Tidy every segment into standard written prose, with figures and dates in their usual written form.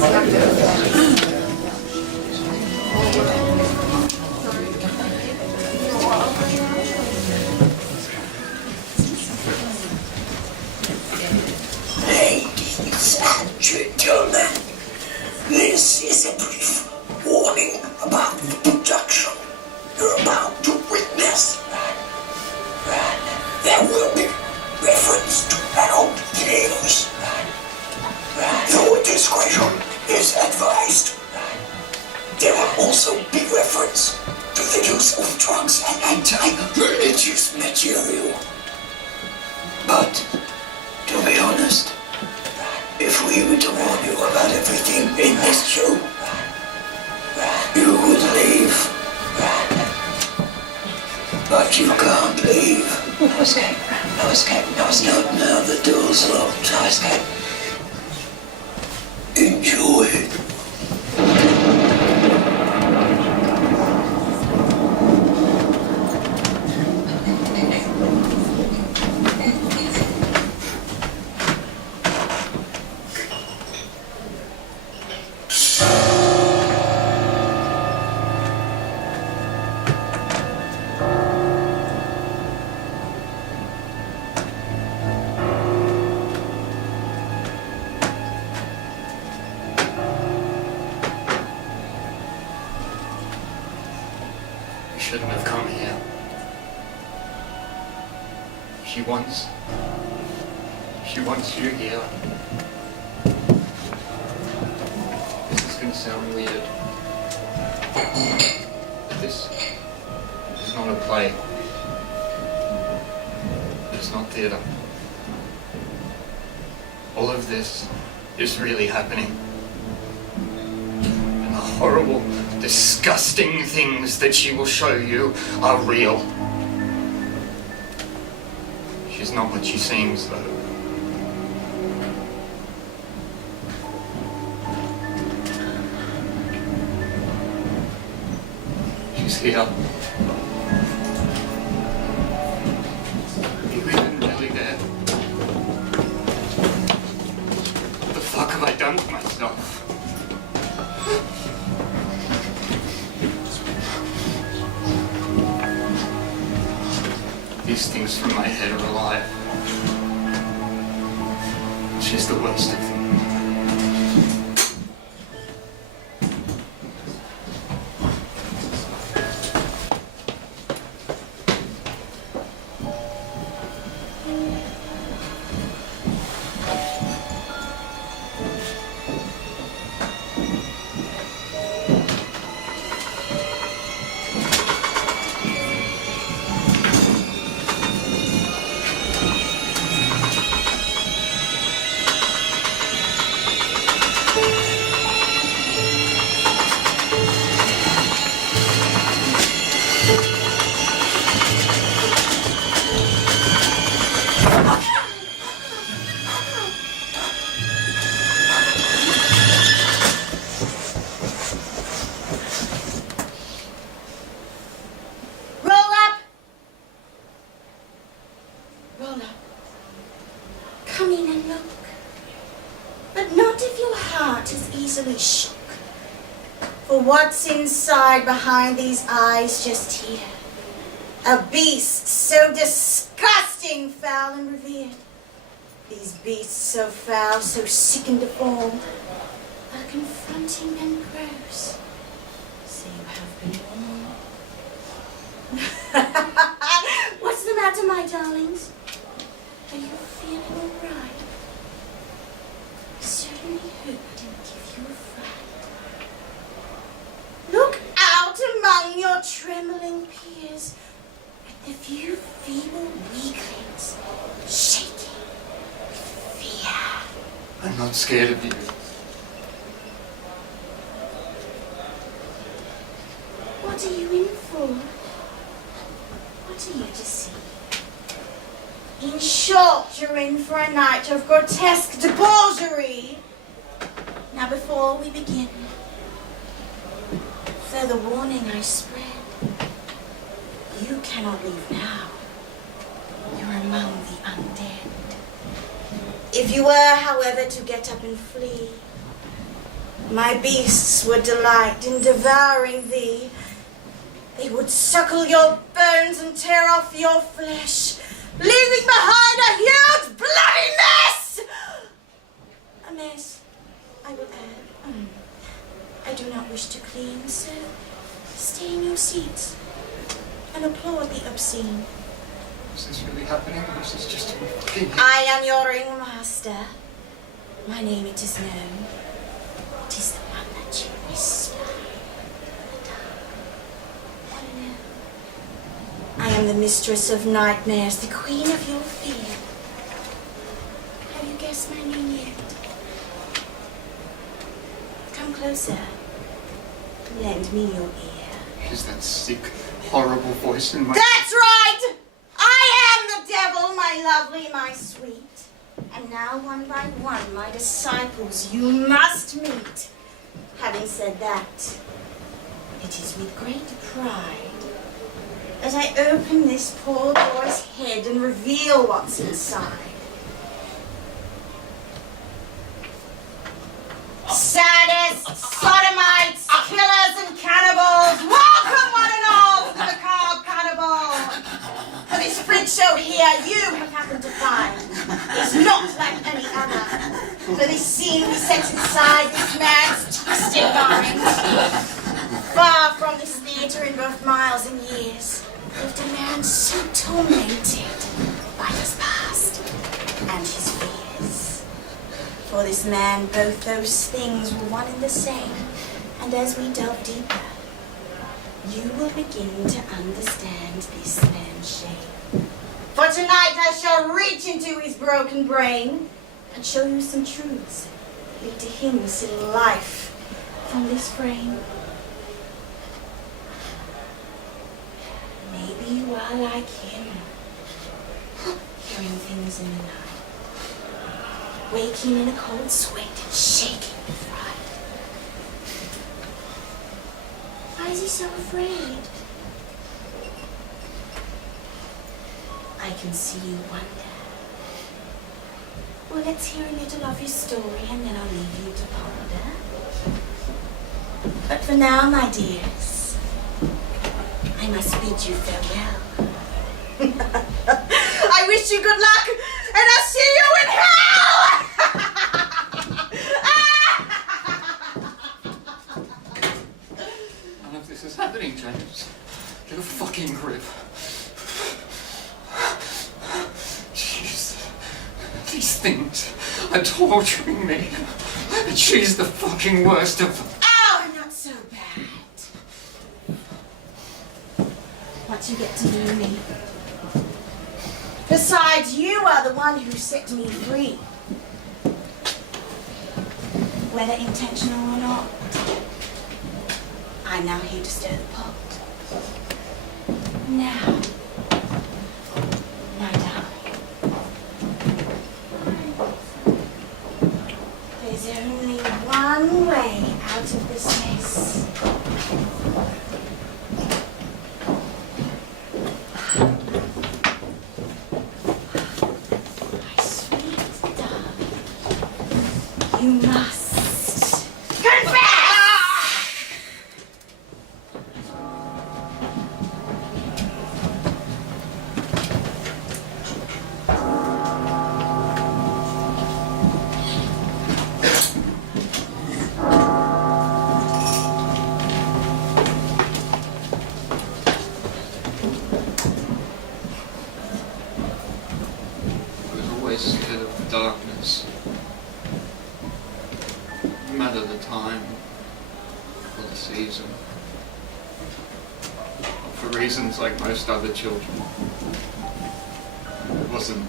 Ladies and gentlemen, this is a brief warning about the production you're about to witness. There will be reference to adult themes. Your discretion is advised. There will also be reference to the use of drugs and anti-religious material. But, to be honest, if we were to warn you about everything in this show, you would leave. But you can't leave. No escape. No escape. No escape. Not now the door's locked. No escape. Enjoy. Shouldn't have come here. She wants you here. This is gonna sound weird. This is not a play. It's not theatre. All of this is really happening. And the horrible, disgusting things that she will show you are real. She's not what she seems, though. She's here. You even really there. What the fuck have I done to myself? These things from my head are alive. She's the worst of them. Come in and look. But not if your heart is easily shook. For what's inside behind these eyes just here? A beast so disgusting, foul and revered. These beasts so foul, so sick and deformed, are confronting and gross. So you have been warned. What's the matter, my darlings? Are you feeling all right? I certainly hope I didn't give you a fright. Look out among your trembling peers at the few feeble weaklings shaking with fear. I'm not scared of you. What are you in for? What are you to see? In short, you're in for a night of grotesque debauchery. Now, before we begin, further warning I spread. You cannot leave now. You're among the undead. If you were, however, to get up and flee, My beasts would delight in devouring thee. They would suckle your bones and tear off your flesh, leaving behind a huge bloody mess! A mess, I will add. I do not wish to clean, so stay in your seats and applaud the obscene. Is this really happening, or is this just a fucking... I am your ringmaster. My name it is known. It is the one that you whisper in the dark. Hello. I am the mistress of nightmares, the queen of your fear. Have you guessed my name yet? Come closer. Lend me your ear. Is that sick, horrible voice in my... That's right! I am the devil, my lovely, my sweet. And now, one by one, my disciples you must meet. Having said that, it is with great pride that I open this poor boy's head and reveal what's inside. Sadists, sodomites, killers and cannibals, welcome one and all to the macabre carnival. For this freak show here you have happened to find is not like any other. For this scene we set inside this man's twisted mind. Far from this theatre in both miles and years lived a man so tormented by his past and his fears. For this man, both those things were one and the same, and as we delve deeper, you will begin to understand this man's shame. For tonight I shall reach into his broken brain and show you some truths that lead to him seeing life from this frame. Maybe you are like him, hearing things in the night. Waking in a cold sweat and shaking with fright. Why is he so afraid? I can see you wonder. Well, let's hear a little of his story and then I'll leave you to ponder. But for now, my dears, I must bid you farewell. I wish you good luck and I'll see you in hell! None of this is happening, James. Get a fucking grip. Jeez. These things are torturing me. And she's the fucking worst of them. Oh, not so bad. Once you get to know me. Besides, you are the one who set me free. Whether intentional or not, I'm now here to stir the pot. Now, my darling, there's only one way out of this mess. My sweet darling, you must confess! Scared of darkness. No matter the time or the season. For reasons like most other children. It wasn't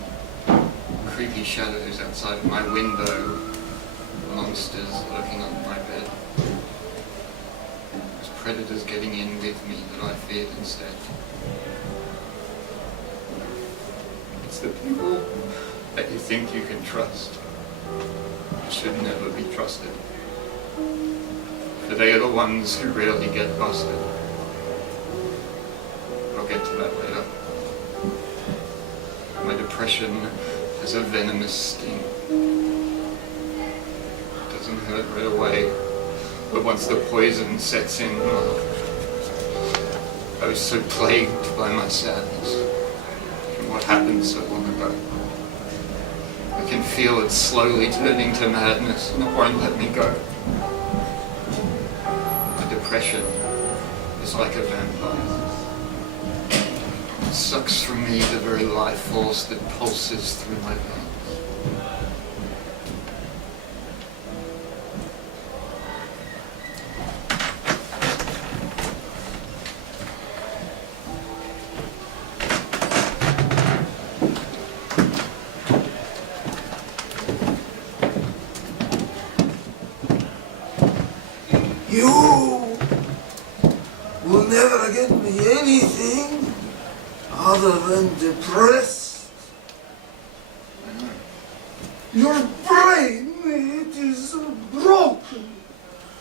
creepy shadows outside of my window, monsters lurking under my bed. It was predators getting in with me that I feared instead. It's the people that you think you can trust should never be trusted. For they are the ones who really get busted. I'll get to that later. My depression has a venomous sting. It doesn't hurt right away, But once the poison sets in, I was so plagued by my sadness from what happened so long ago. I can feel it slowly turning to madness, and it won't let me go. My depression is like a vampire. It sucks from me the very life force that pulses through my veins. You will never get me anything other than depressed. Your brain, it is broken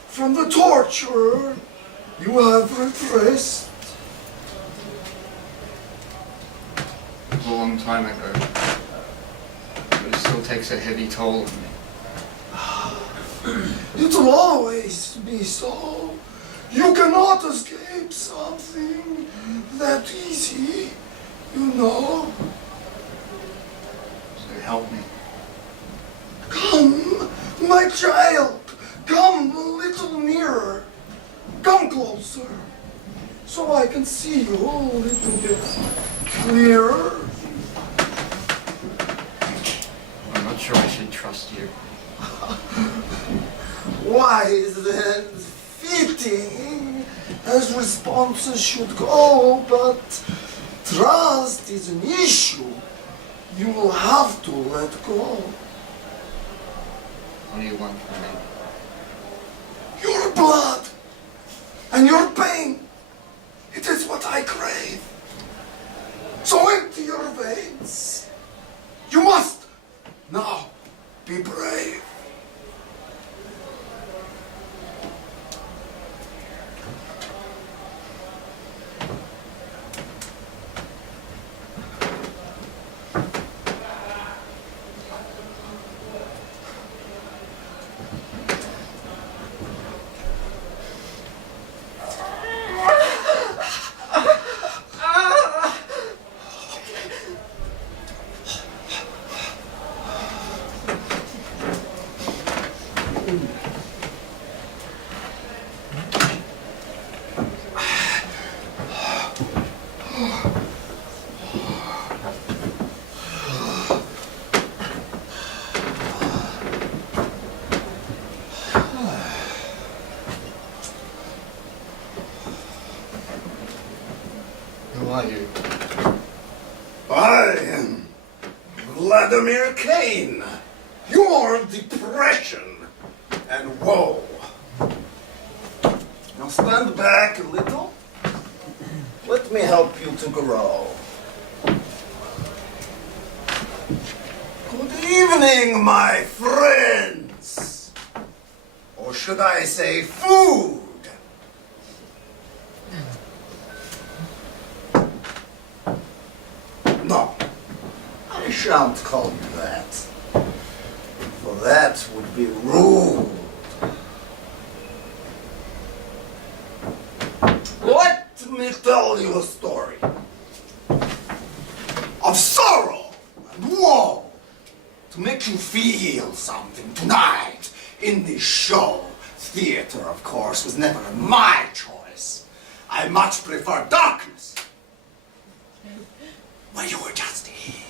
from the torture you have repressed. It was a long time ago, but it still takes a heavy toll on me. It will always be so. You cannot escape something that easy, you know. So help me. Come, my child, come a little nearer. Come closer, so I can see you a little bit clearer. I'm not sure I should trust you. Wise and fitting as responses should go, but trust is an issue you will have to let go. What do you want from me? Your blood and your pain, it is what I crave. So empty your veins. You must now be brave. Who are you? I am Vladimir Kane, your depression and woe. Now stand back a little. Let me help you to grow. Good evening, my friends. Or should I say food? No, I shan't call you that, for that would be rude. Let me tell you a story of sorrow and woe to make you feel something tonight in this show. Theater, of course, was never my choice. I much prefer darkness. When you were just here,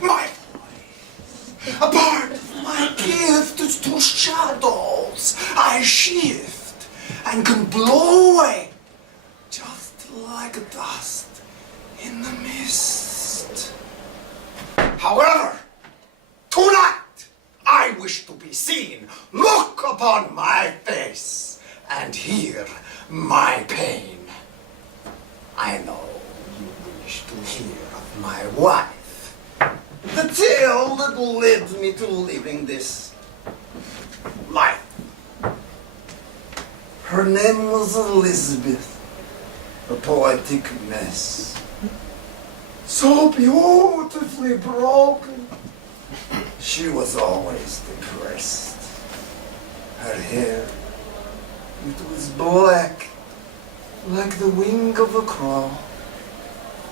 my voice, a part of my gift is to shadows. I shift and can blow away, just like dust in the mist. However, tonight I wish to be seen. Look upon my face and hear my pain. I know to hear of my wife, the tale that led me to living this life. Her name was Elizabeth, a poetic mess, so beautifully broken. She was always depressed. Her hair, it was black, like the wing of a crow,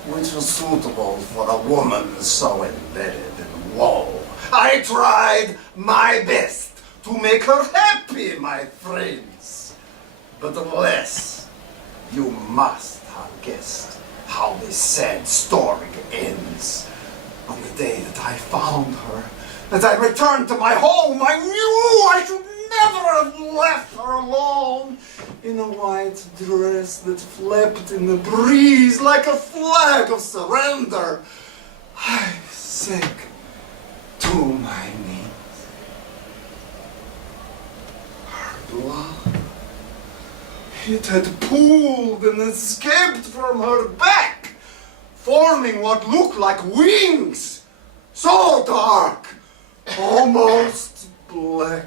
which was suitable for a woman so embedded in woe. I tried my best to make her happy, my friends. But alas, you must have guessed how this sad story ends. On the day that I found her, that I returned to my home, I knew I should never have left her alone in a white dress that flapped in the breeze like a flag of surrender. I sank to my knees. Her blood, it had pooled and escaped from her back, forming what looked like wings, so dark, almost black.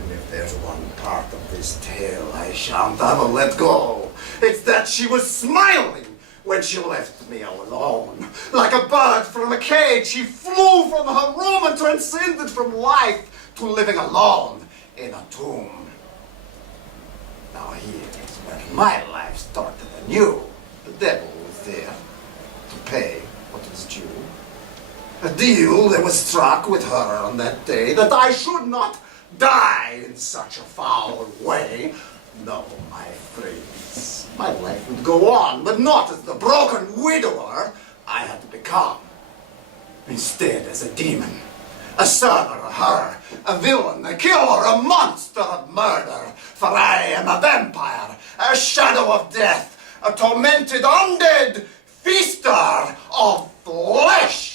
And if there's one part of this tale I shan't ever let go, it's that she was smiling when she left me alone. Like a bird from a cage, she flew from her room and transcended from life to living alone in a tomb. Now here's where my life started anew. The devil was there to pay what was due. A deal that was struck with her on that day, that I should not die in such a foul way. No, my friends, my life would go on, but not as the broken widower I had become. Instead, as a demon, a server of her, a villain, a killer, a monster of murder. For I am a vampire, a shadow of death, a tormented undead feaster of flesh.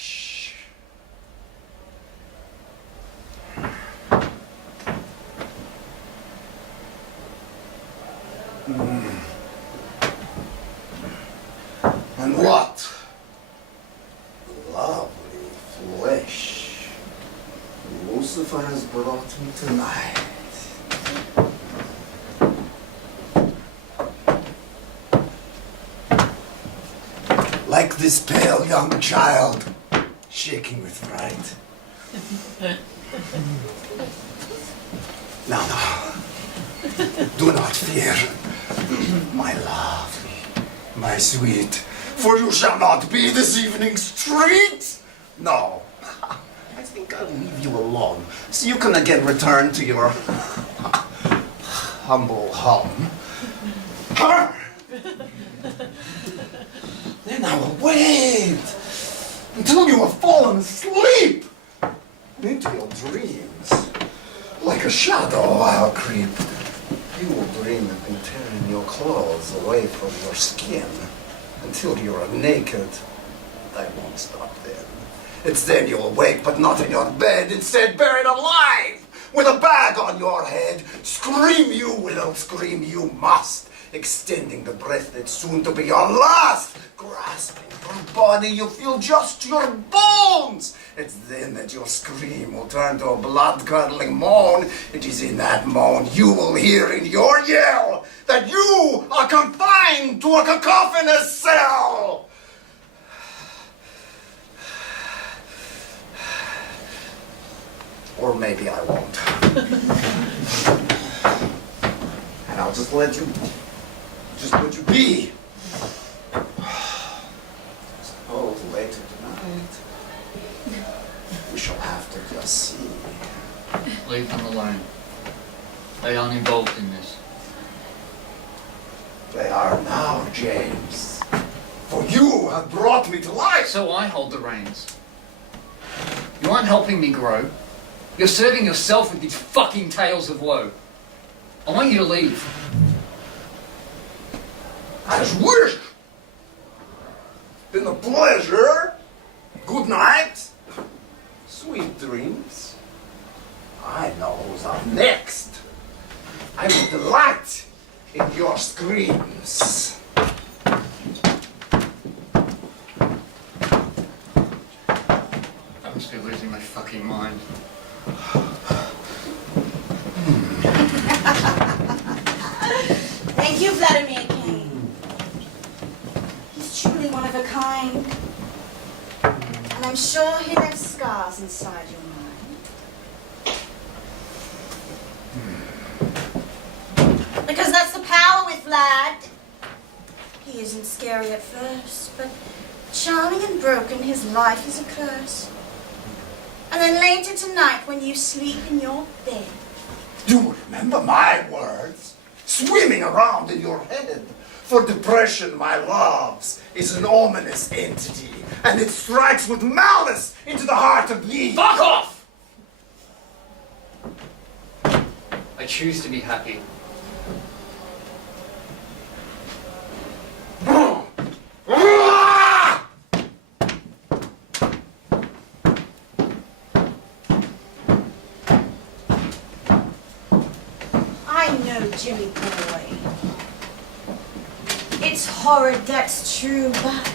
And what lovely flesh Lucifer has brought me tonight. Like this pale young child, shaking with fright. No, do not fear, my lovely, my sweet, for you shall not be this evening's treat. No, I think I'll leave you alone, so you can again return to your humble home. Then I will wait until you have fallen asleep into your dreams. Like a shadow I'll creep. You will dream of me tearing your clothes away from your skin until you are naked. I won't stop then. It's then you'll wake, but not in your bed, instead buried alive, with a bag on your head. Scream you will, scream you must, extending the breath that's soon to be your last. Grasping your body, you feel just your bones. It's then that your scream will turn to a blood-curdling moan. It is in that moan you will hear in your yell that you are confined to a cacophonous cell. Or maybe I won't. And I'll just let you be. Suppose later tonight, we shall have to just see. Leave them alone. They aren't involved in this. They are now, James. For you have brought me to life. So I hold the reins. You aren't helping me grow. You're serving yourself with these fucking tales of woe. I want you to leave. As wish. Been a pleasure. Good night. Sweet dreams. I know who's up next. I will delight in your screams. I must be losing my fucking mind. Thank you, Vladimir Kane. He's truly one of a kind. And I'm sure he left scars inside your mind. flat. He isn't scary at first, but charming and broken, his life is a curse. And then later tonight, when you sleep in your bed, You remember my words? Swimming around in your head. For depression, my loves, is an ominous entity, and it strikes with malice into the heart of ye. Fuck off! I choose to be happy. I know, Jimmy boy. It's horrid, that's true, but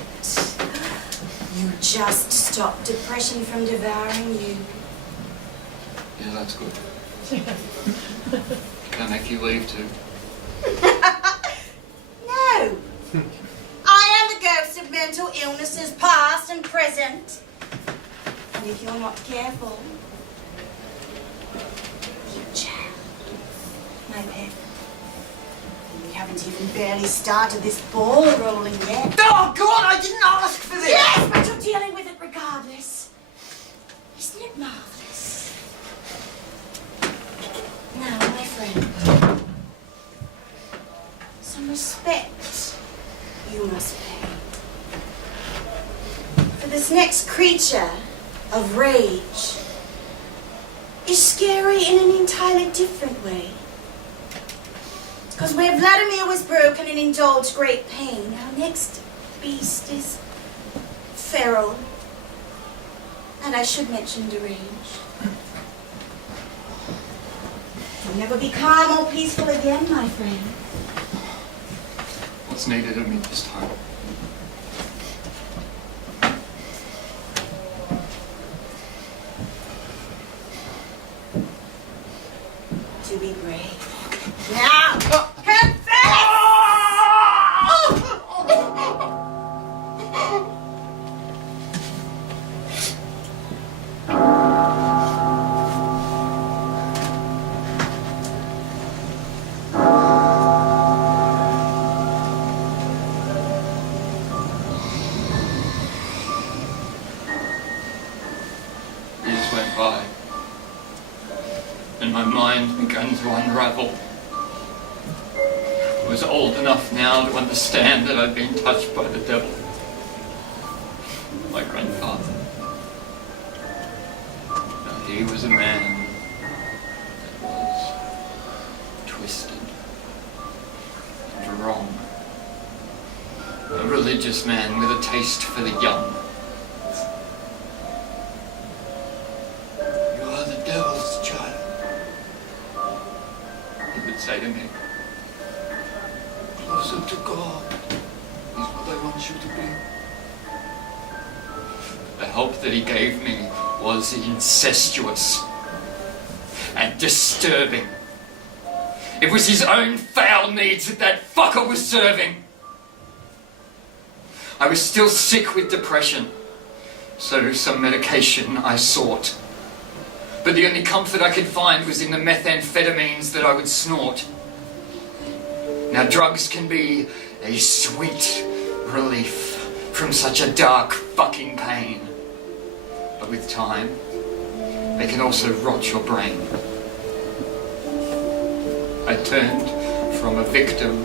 you just stop depression from devouring you. Yeah, that's good. Can I make you leave too? No. I am the ghost of mental illnesses, past and present. And if you're not careful, you child, my pet, we haven't even barely started this ball rolling yet. Oh, God, I didn't ask for this! Yes, but you're dealing with it regardless. Isn't it marvelous? Now, my friend, some respect you must pay. For this next creature of rage is scary in an entirely different way. Because where Vladimir was broken and indulged great pain, our next beast is feral. And I should mention deranged. You'll never be calm or peaceful again, my friend. What's needed of me this time? To be brave. Now, confess! Years went by, and my mind began to unravel. I was old enough now to understand that I'd been touched by the devil. My grandfather. Now, he was a man that was twisted and wrong. A religious man with a taste for the young. You are the devil's child. He would say to me, Closer to God is what I want you to be. the help that he gave me was incestuous and disturbing. It was his own foul needs that fucker was serving. I was still sick with depression, so some medication I sought. But the only comfort I could find was in the methamphetamines that I would snort. Now, drugs can be a sweet relief from such a dark fucking pain. But with time, they can also rot your brain. I turned from a victim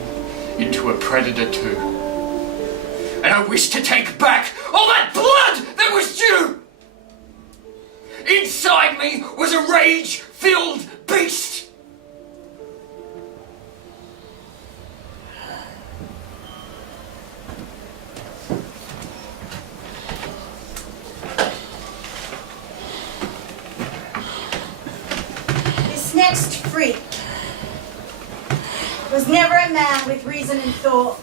into a predator too. And I wished to take back all that blood that was due! Inside me was a rage-filled beast! This next freak was never a man with reason and thought,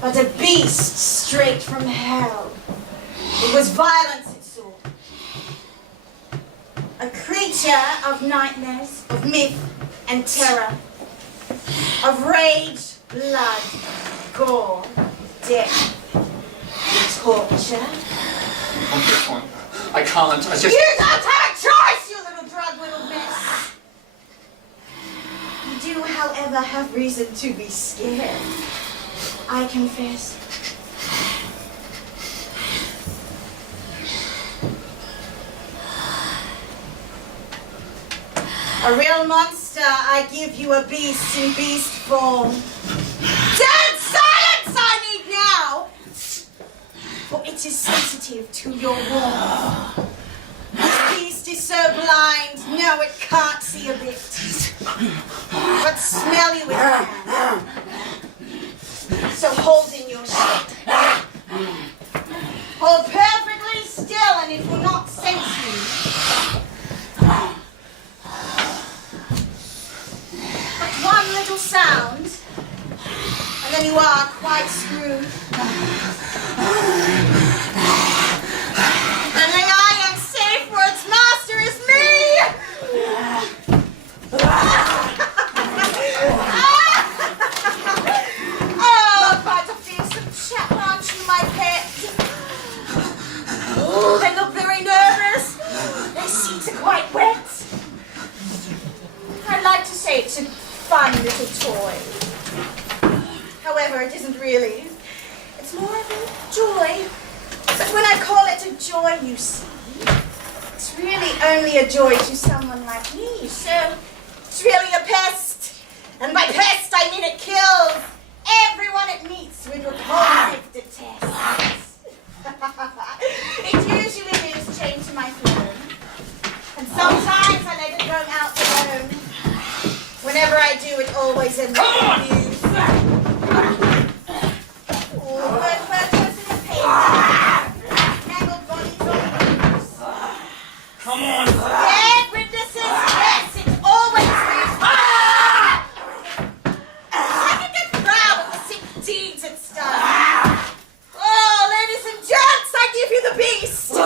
but a beast straight from hell. It was violence it sought. A creature of nightmares, of myth and terror, of rage, blood, gore, death, and torture. I can't, I just... You don't have a choice, you little drug-riddled mess! You do, however, rather have reason to be scared, I confess. A real monster, I give you a beast in beast form. Dead silence I need now! For it is sensitive to your warmth. This beast is so blind, no, it can't see a bit. But smell you it can. So hold in your shit. Hold perfectly still and it will not sense you. But one little sound, and then you are quite screwed. And the I am safe for its master is me! Oh, about to feel some chat launching my pet. Oh, they look very nervous. Their seats are quite wet. I'd like to say it's a fun little toy. However, it isn't really. It's more of a joy. But when I call it a joy, you see, it's really only a joy to someone like me. So it's really a pest. And by pest, I mean it kills everyone it meets with repulsive detests. It usually is chained to my throne. And sometimes I let it roam out alone. Whenever I do, it always ends up abused. Come on! Dead witnesses, yes, it always leaves. I can get proud of the sick deeds it's done. Oh, ladies and gents, I give you the beast.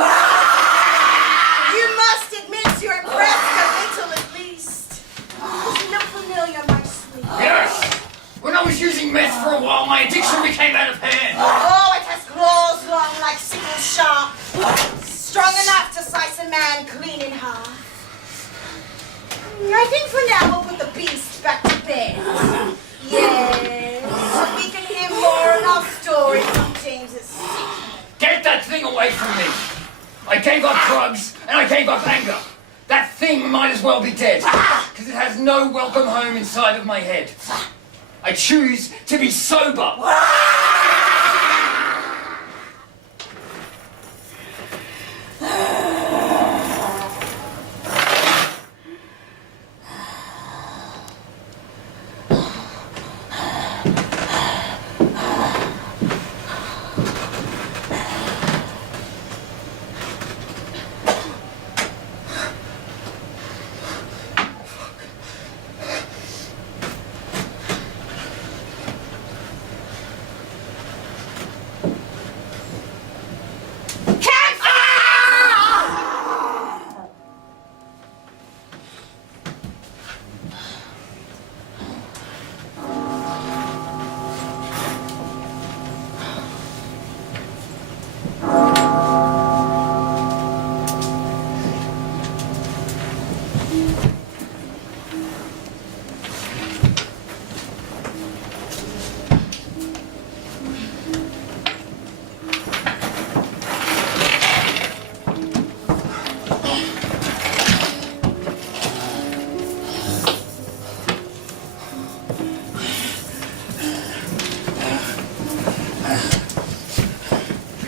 You must admit you're impressed a little at least. Does it look familiar, my sweet? Yes! When I was using meth for a while, my addiction became out of hand. Oh, it has claws long like sickle sharp. Strong enough to slice a man clean in half. I think for now we'll put the beast back to bed. Yes, so we can hear more enough stories from James's sick. Get that thing away from me! I gave up drugs and I gave up anger. That thing might as well be dead, because it has no welcome home inside of my head. I choose to be sober.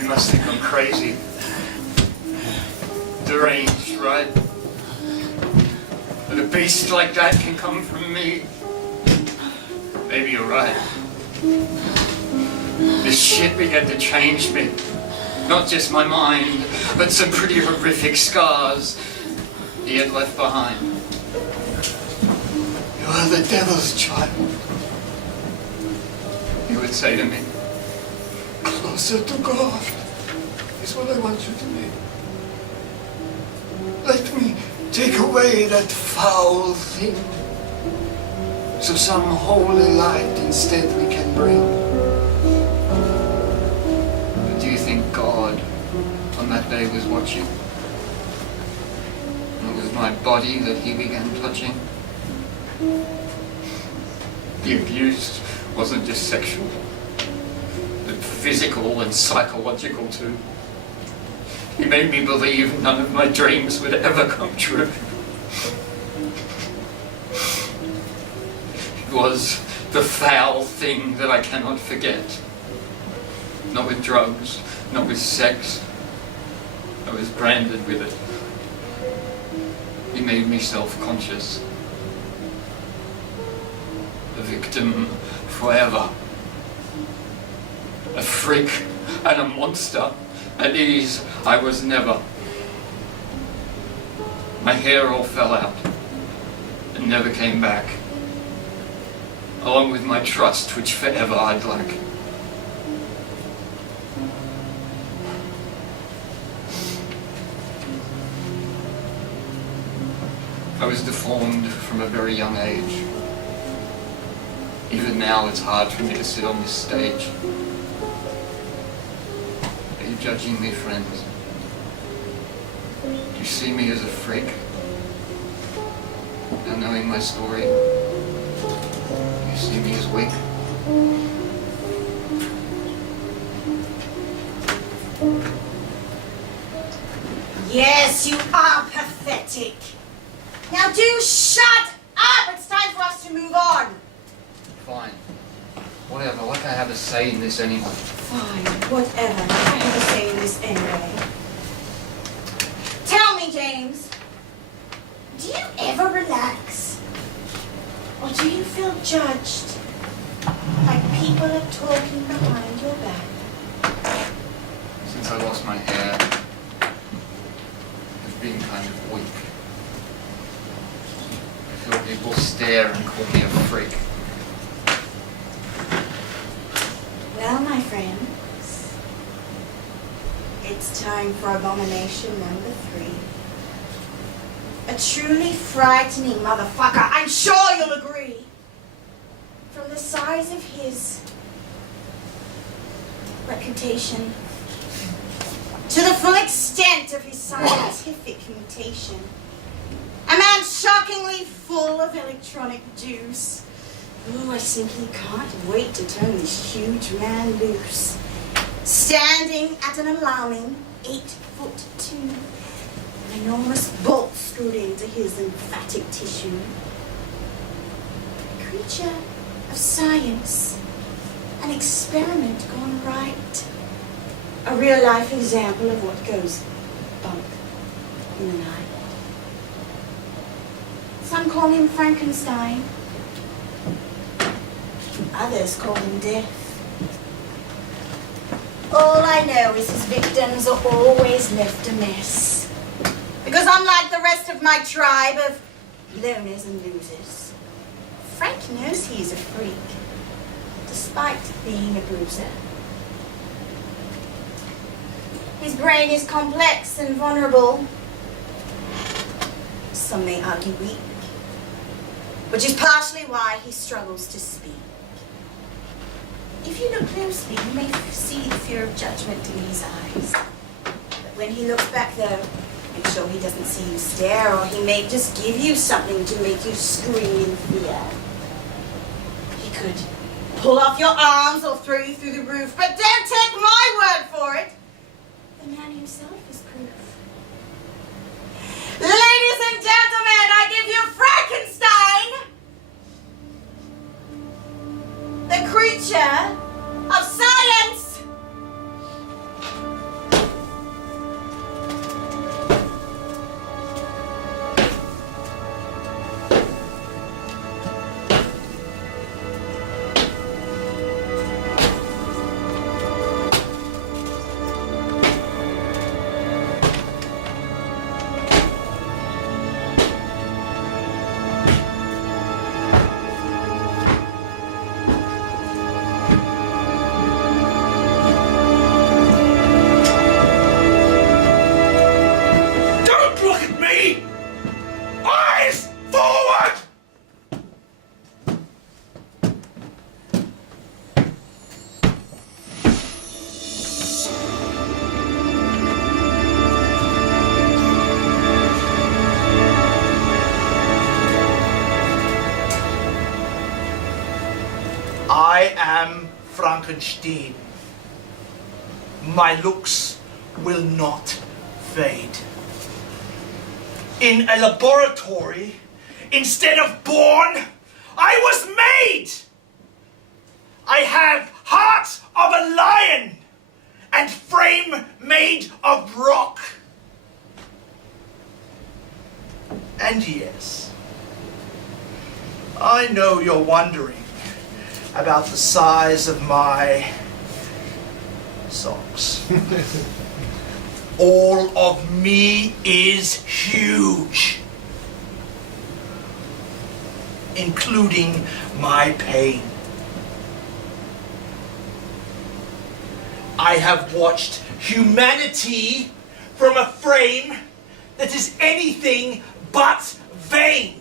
You must think I'm crazy. Deranged, right? That a beast like that can come from me. Maybe you're right. This shit began to change me. Not just my mind, but some pretty horrific scars he had left behind. You are the devil's child. He would say to me, Closer to God is what I want you to be. Let me take away that foul thing, so some holy light instead we can bring. but do you think God on that day was watching? It was my body that he began touching. The abuse wasn't just sexual, but physical and psychological too. He made me believe none of my dreams would ever come true. It was the foul thing that I cannot forget. Not with drugs, not with sex. I was branded with it. He made me self-conscious. A victim forever. A freak and a monster. At ease I was never. My hair all fell out and never came back, along with my trust, which forever I'd lack. I was deformed from a very young age. Even now it's hard for me to sit on this stage. Are you judging me, friends? Do you see me as a freak? Now knowing my story, do you see me as weak? Yes, you are pathetic. Now do shut up! It's time for us to move on. Fine. Whatever, what can I have a say in this anyway? Fine, whatever. I have a say in this anyway. Tell me, James, do you ever relax? Or do you feel judged? Like people are talking behind your back? Since I lost my hair, I've been kind of weak. I feel people stare and call me a freak. Well, my friends, it's time for abomination number 3. A truly frightening motherfucker, I'm sure you'll agree. From the size of his reputation to the full extent of his scientific mutation. A man shockingly full of electronic juice. Ooh, I simply can't wait to turn this huge man loose. Standing at an alarming 8'2", an enormous bolt screwed into his emphatic tissue. A creature of science, an experiment gone right. A real-life example of what goes bump in the night. Some call him Frankenstein. Others call him Death. All I know is his victims are always left a mess. Because unlike the rest of my tribe of loners and losers, Frank knows he's a freak, despite being a bruiser. His brain is complex and vulnerable. Some may argue weak, which is partially why he struggles to speak. If you look closely, you may see the fear of judgment in his eyes. But when he looks back, though, make sure he doesn't see you stare, or he may just give you something to make you scream in fear. He could pull off your arms or throw you through the roof, but don't take my word for it. The man himself is proof. Ladies and gentlemen, I give you Frankenstein! The creature of science! Frankenstein. My looks will not fade. In a laboratory, instead of born, I was made! I have heart of a lion and frame made of rock. And yes, I know you're wondering about the size of my socks. All of me is huge, including my pain. I have watched humanity from a frame that is anything but vain.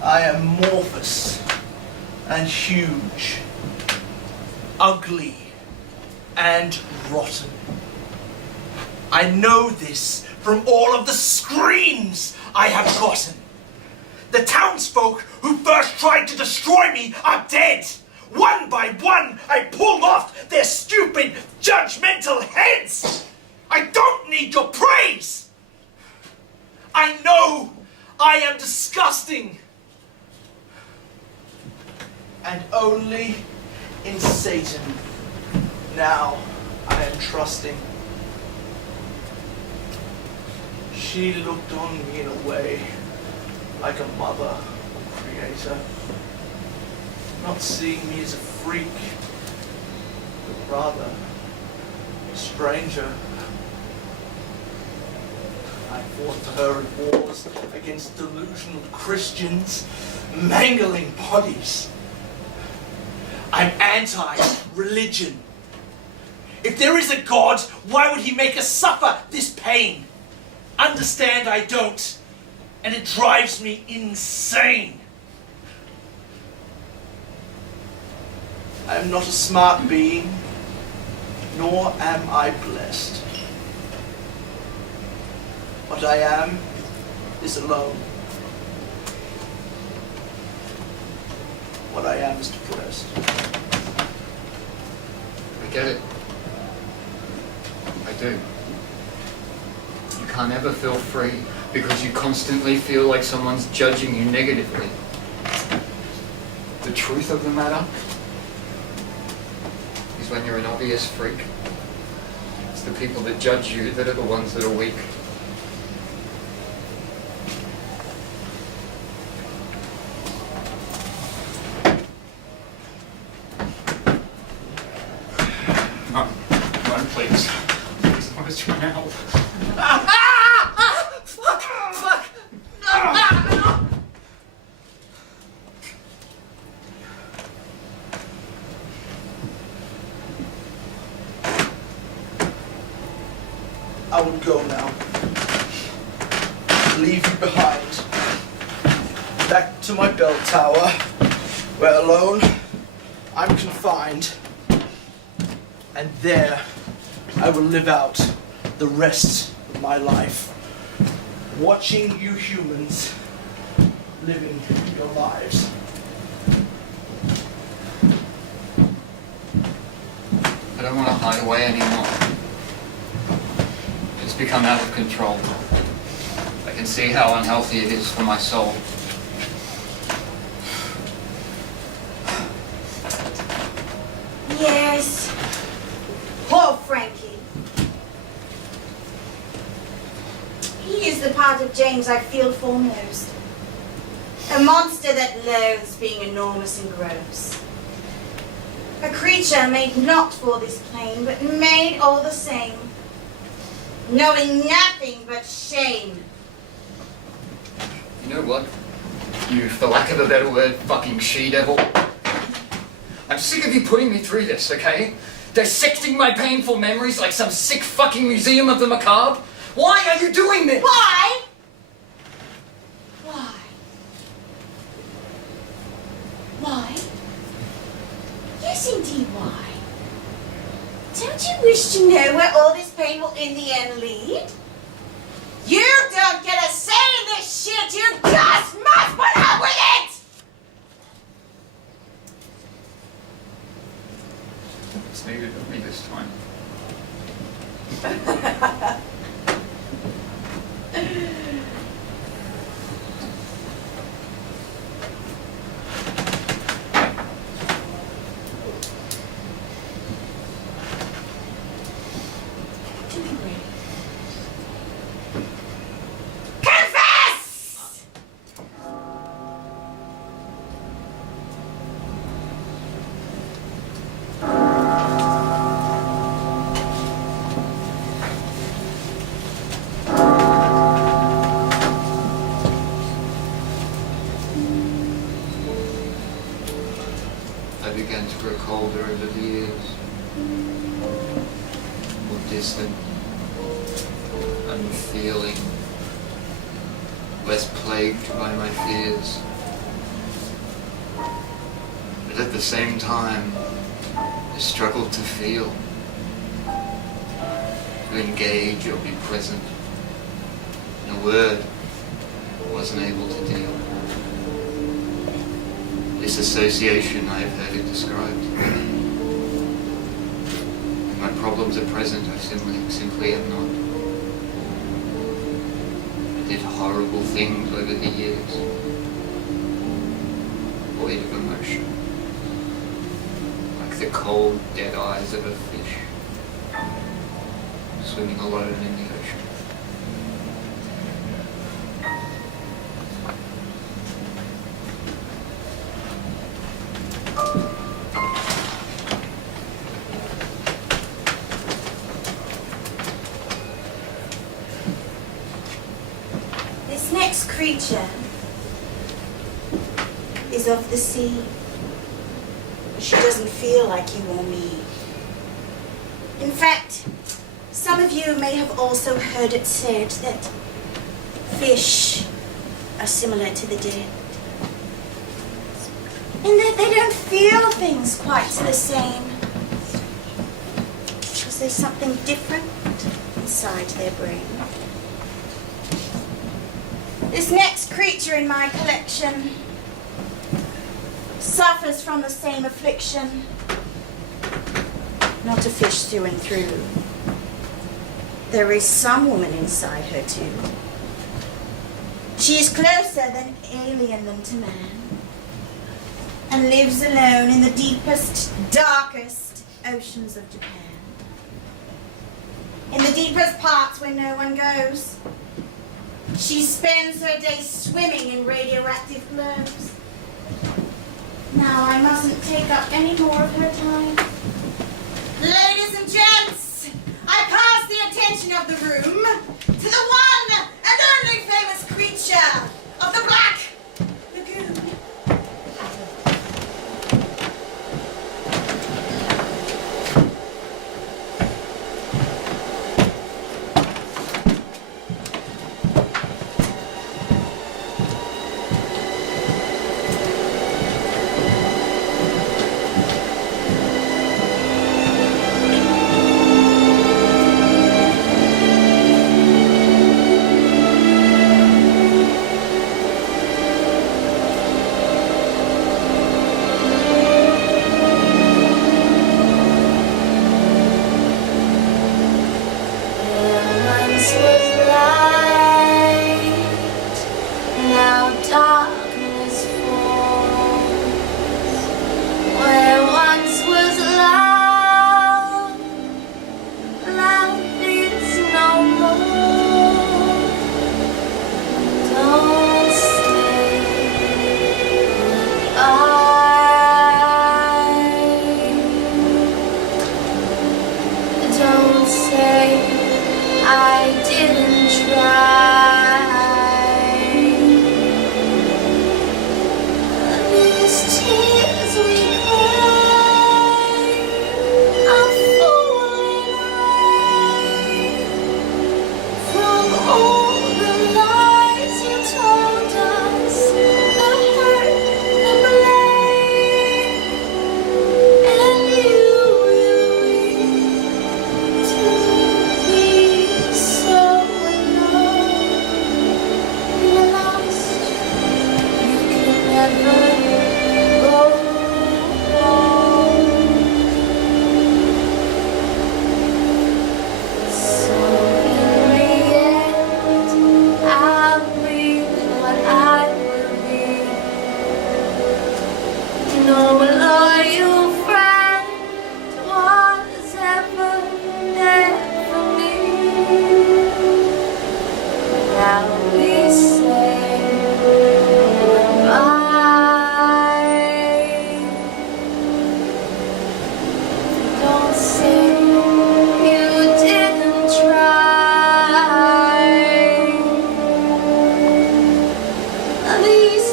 I am amorphous and huge, ugly and rotten. I know this from all of the screams I have gotten. The townsfolk who first tried to destroy me are dead. One by one, I pulled off their stupid, judgmental heads. I don't need your praise. I know I am disgusting. And only in Satan now I am trusting. She looked on me in a way like a mother or creator, not seeing me as a freak, but rather a stranger. I fought for her in wars against delusional Christians, mangling bodies. I'm anti-religion. If there is a God, why would he make us suffer this pain? Understand I don't, and it drives me insane. I am not a smart being, nor am I blessed. What I am is alone. What I am is depressed. I get it. I do. You can't ever feel free because you constantly feel like someone's judging you negatively. The truth of the matter is when you're an obvious freak, it's the people that judge you that are the ones that are weak. Run, please. I was trying to help. Fuck! I will go now. Leave you behind. Back to my bell tower, where alone I'm confined. And there I will live out the rest of my life, watching you humans living your lives. I don't want to hide away anymore. It's become out of control. I can see how unhealthy it is for my soul. Yes. Poor Frankie. He is the part of James I feel foremost. A monster that loathes being enormous and gross. A creature made not for this plane, but made all the same. Knowing nothing but shame. You know what? You, for lack of a better word, fucking she-devil. I'm sick of you putting me through this, okay? Dissecting my painful memories like some sick fucking museum of the macabre? Why are you doing this? Why? Why? Why? Yes, indeed, why? Don't you wish to know where all this pain will in the end lead. You don't get a say in this shit. You just must put up with it. It's needed of me this time. Confess! I began to grow colder over the years, more distant, unfeeling, less plagued by my fears. But at the same time, I struggled to feel, to engage or be present. In a word, I wasn't able to deal. Disassociation, I have heard it described. My problems at present, I simply am not. I did horrible things over the years, void of emotion, like the cold, dead eyes of a fish, swimming alone in the ocean. This next creature is of the sea. She doesn't feel like you or me. In fact, some of you may have also heard it said that fish are similar to the dead. In that they don't feel things quite the same. Because there's something different inside their brain. This next creature in my collection suffers from the same affliction. Not a fish through and through. There is some woman inside her too. She is closer than alien than to man, and lives alone in the deepest, darkest oceans of Japan. In the deepest parts where no one goes. She spends her days swimming in radioactive globes. Now I mustn't take up any more of her time. Ladies and gents, I pass the attention of the room to the one and only famous creature of the Black Lagoon.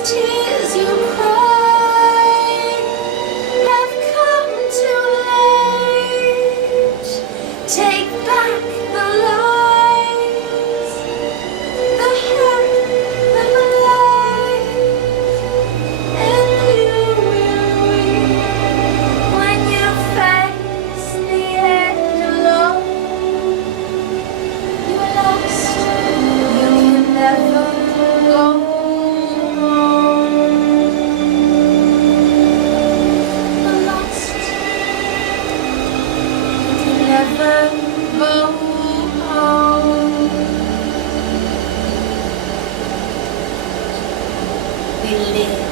tears you cried have come too late. Take back the lies, the hurt and the lies, and you will weep when you face the end alone. You are lost, you can never go home. You're lost, you can never go home. We live,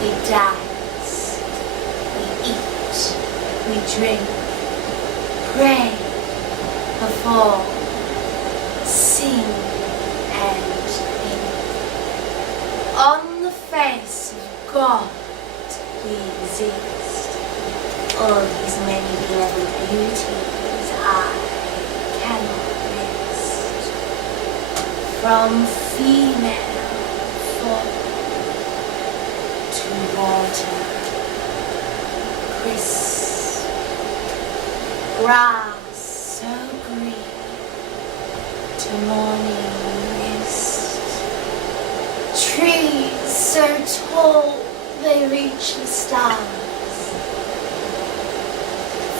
we dance, we eat, we drink, pray, perform, sing and think. On the face of God we exist. All these many beloved beauties I cannot rest. From female form to water, crisp, grass so green to morning mist, trees so tall they reach the stars,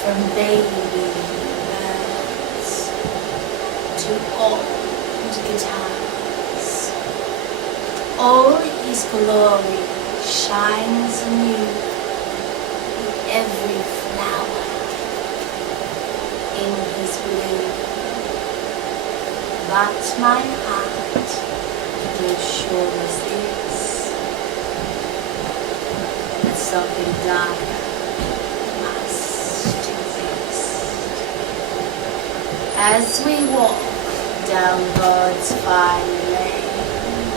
from baby birds to old guitars. All his glory shines anew in every flower in his bloom. But my heart, though sure as this, that something darker must exist. As we walk down God's fine lane,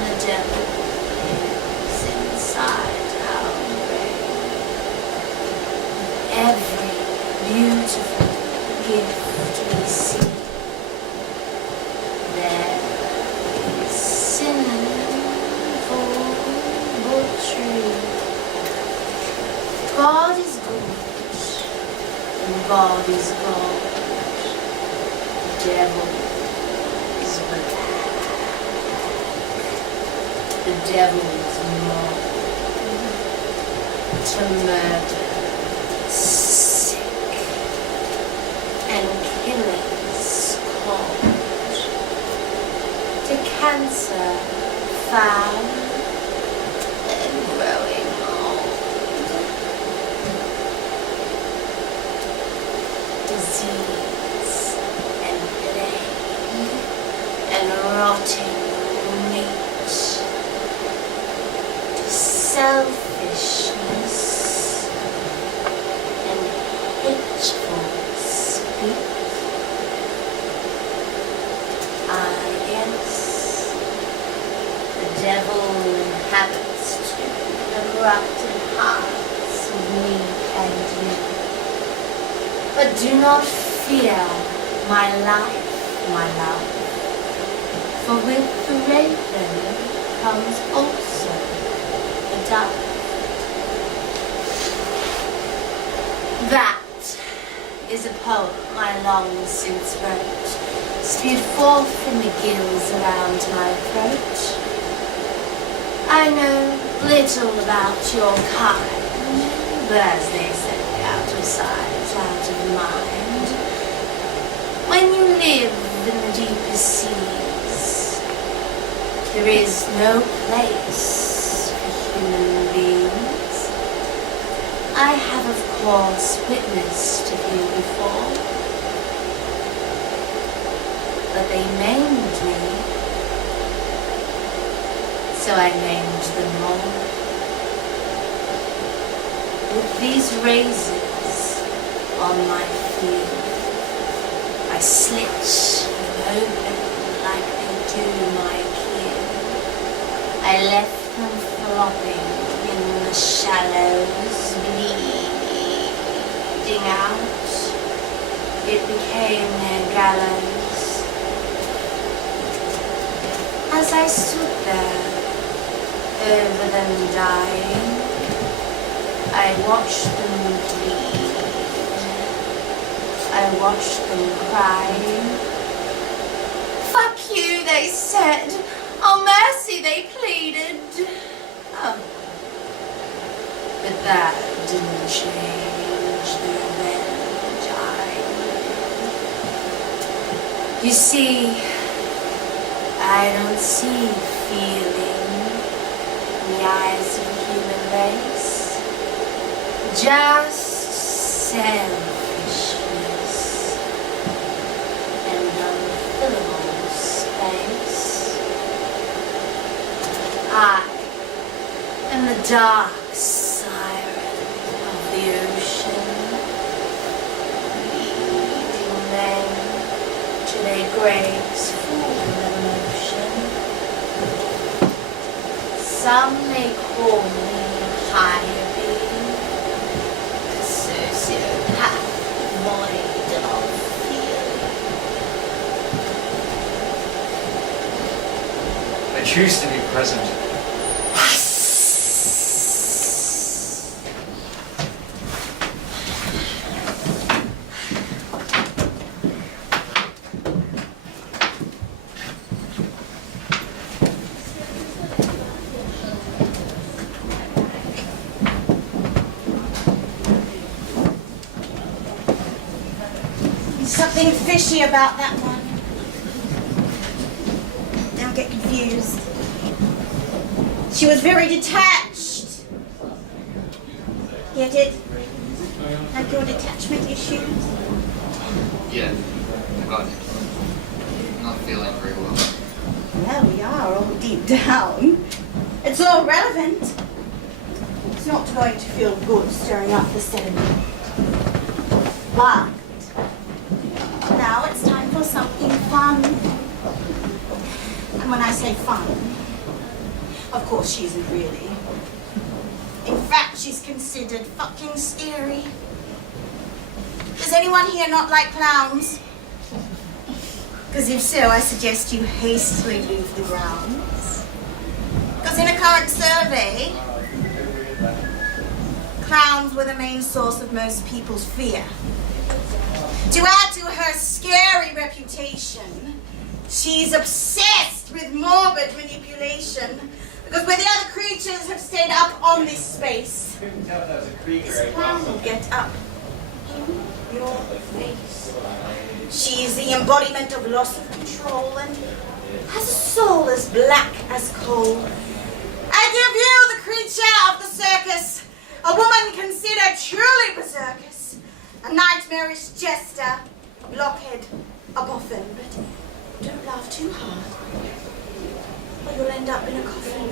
the devil lives inside our brain. Every beautiful gift we see, there is sinful butchery. God is good, and God is God. The devil is black. The devil is more to murder, sick, and killings cold, to cancer foul and growing old, disease and plague and rotting meat, to selfishness and hateful speech. Yes, the devil inhabits to the corrupted hearts of me and you. But do not fear my life, my love, for with the raven comes also the dove. That is a poem I long since wrote, spewed forth in the gills around my throat. I know little about your kind, but as they say, out of sight, out of mind. When you live in the deepest seas, there is no place for human beings. I have, of course, witnessed a few before, but they named me, so I named them all. With these razors on my field, I slit them open like they do my keel. I left them flopping in the shallows, bleeding out. It became their gallows. As I stood there, over them dying. I watch them bleed. I watch them crying. Fuck you, they said. Oh, mercy, they pleaded. Oh. But that didn't change the revenge I needed. You see, I don't see feeling in the eyes of a human race. Just selfishness and unfillable space. I am the dark siren of the ocean, leading men to their graves full of emotion. Some may call me a higher being, a sociopath void of feeling. I choose to be present. Something fishy about that one. Don't get confused. She was very detached. Get it? Like your detachment issues? Yeah, I got it. I'm not feeling very well. Well, we are all deep down. It's all relevant. It's not going to feel good stirring up the sediment. But now it's time for something fun. And when I say fun, of course she isn't really. In fact, she's considered fucking scary. Does anyone here not like clowns? Because if so, I suggest you hastily leave the grounds. Because in a current survey, clowns were the main source of most people's fear. To add to her scary reputation, she's obsessed with morbid manipulation. Because when the other creatures have stayed up on this space, this clown will get up in your face. She's the embodiment of loss of control and has a soul as black as coal. I give you the creature of the circus, a woman considered truly berserkers, a nightmarish jester, a blockhead, a boffin, but don't laugh too hard, or you'll end up in a coffin.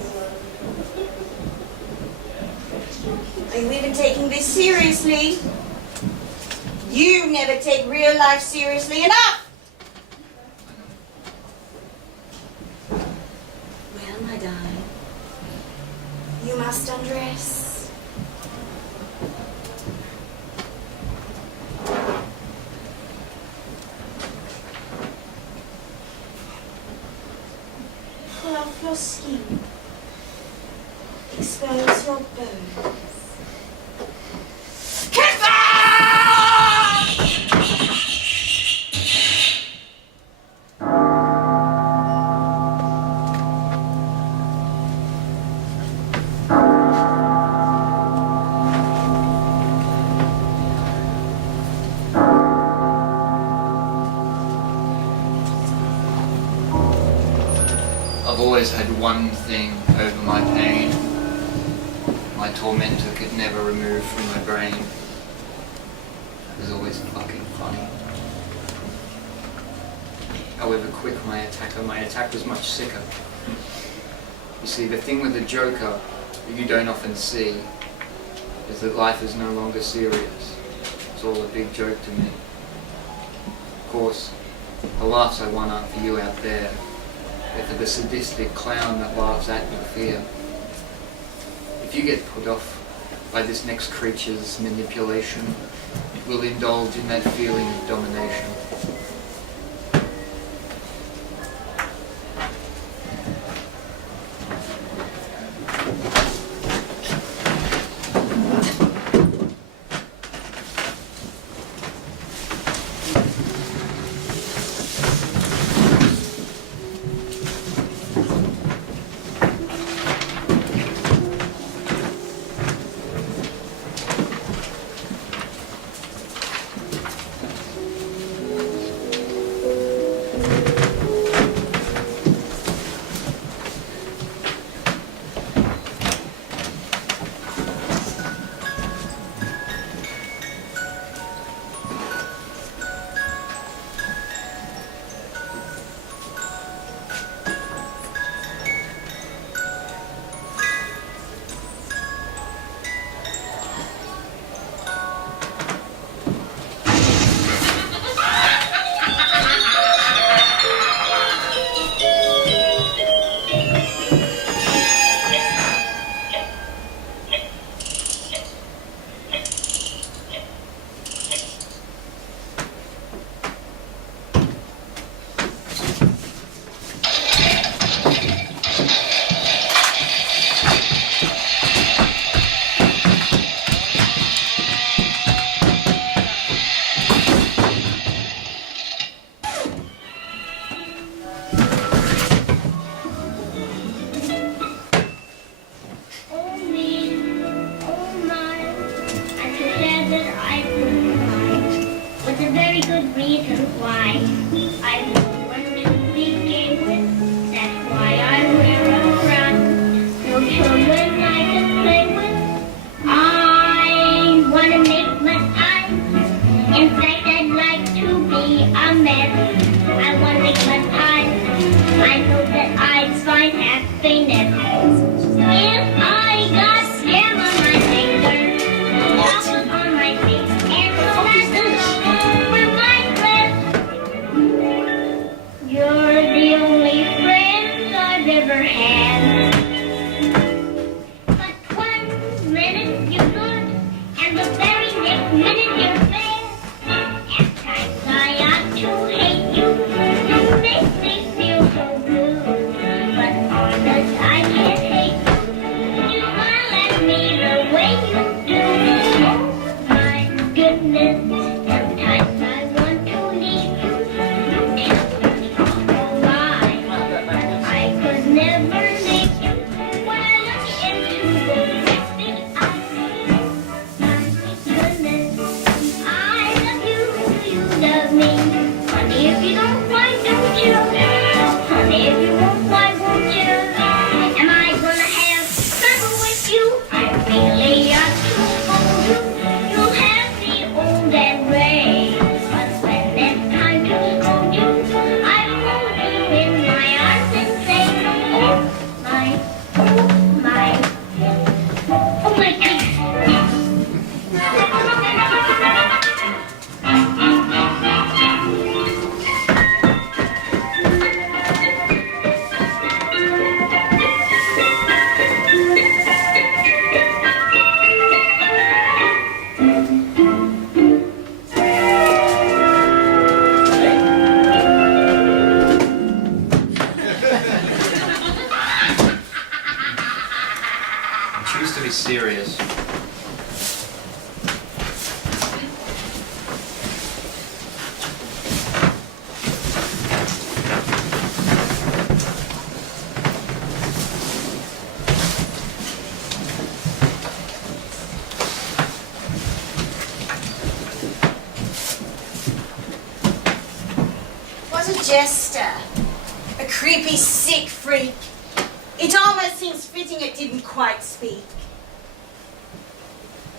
Are you even taking this seriously? You never take real life seriously enough! Well, my darling, you must undress. Pull off your skin. Expose your bones. I've always had one thing over my pain. My tormentor could never remove from my brain. It was always fucking funny. However quick my attack was much sicker. You see, the thing with the Joker that you don't often see is that life is no longer serious. It's all a big joke to me. Of course, the laughs I won aren't for you out there. They're for the sadistic clown that laughs at your fear. If you get put off by this next creature's manipulation, it will indulge in that feeling of domination. But one minute you're good, and the very next minute you're bad. At times I ought to hate you. You make me feel so blue. But honest, I can't hate you. You smile at me the way you do. Oh my goodness. Sometimes I want to leave you. You tell me all the lie. I could never leave you. When I look into those big eyes, my goodness, I love you. You love me. Honey, if you don't, why don't you? Honey, if you won't, why won't you? Am I gonna have trouble with you? I really ought to hold you. You'll have the old and gray. But when it's time to scold you, I'll hold you in my arms and say, oh my, oh my, oh my goodness. Choose to be serious. Was a jester, a creepy, sick freak. It almost seems fitting it didn't quite speak.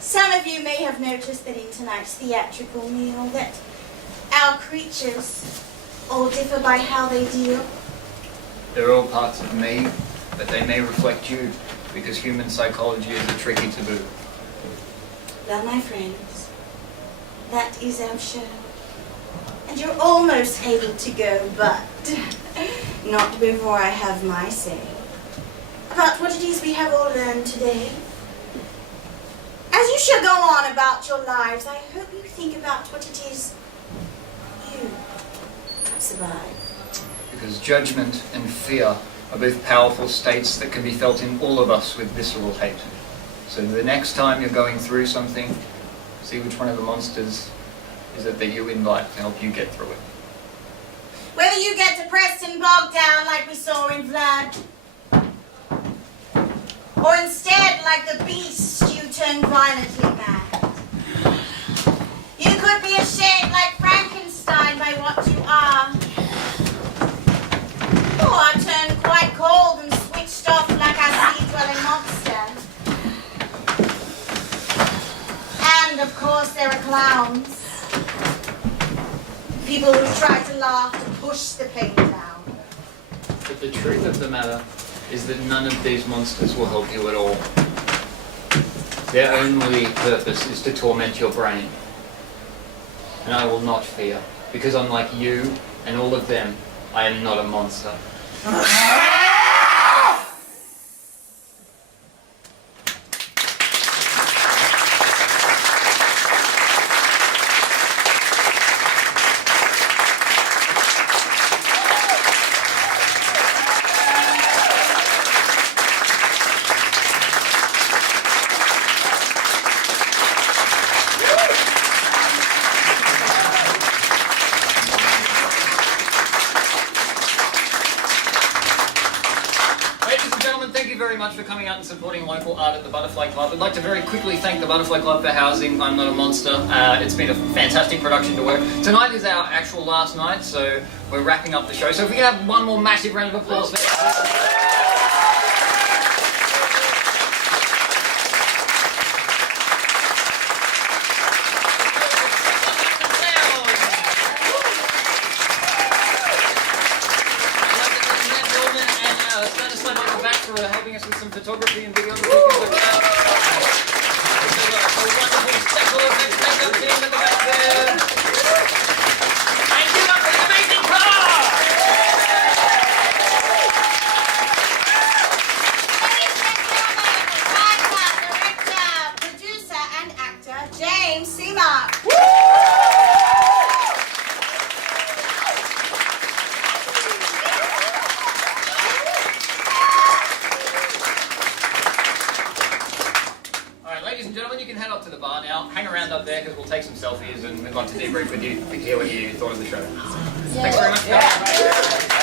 Some of you may have noticed that in tonight's theatrical meal that our creatures all differ by how they deal. They're all parts of me, but they may reflect you, because human psychology is a tricky taboo. Well, my friends, that is our show. And you're almost able to go, but not before I have my say about what it is we have all learned today. As you shall go on about your lives, I hope you think about what it is you survive. Because judgment and fear are both powerful states that can be felt in all of us with visceral hate. So the next time you're going through something, see which one of the monsters is it that you invite to help you get through it. Whether you get depressed and bogged down like we saw in Vlad, or instead, like the beast, you turn violently mad. You could be ashamed like Frankenstein by what you are, or turn quite cold and switched off like a sea-dwelling monster. And of course there are clowns. People who try to laugh to push the pain down. But the truth of the matter is that none of these monsters will help you at all. Their only purpose is to torment your brain. And I will not fear, because unlike you and all of them, I am not a monster. For coming out and supporting local art at the Butterfly Club. I'd like to very quickly thank the Butterfly Club for housing I'm Not a Monster. It's been a fantastic production to work. Tonight is our actual last night, so we're wrapping up the show. So if we can have one more massive round of applause for helping us with some photography and videography. A wonderful special effects makeup team in the back there. Thank you for the amazing car! to the bar now. Hang around up there because we'll take some selfies and we'd like to debrief with you, hear what you thought of the show. Thanks very much, guys.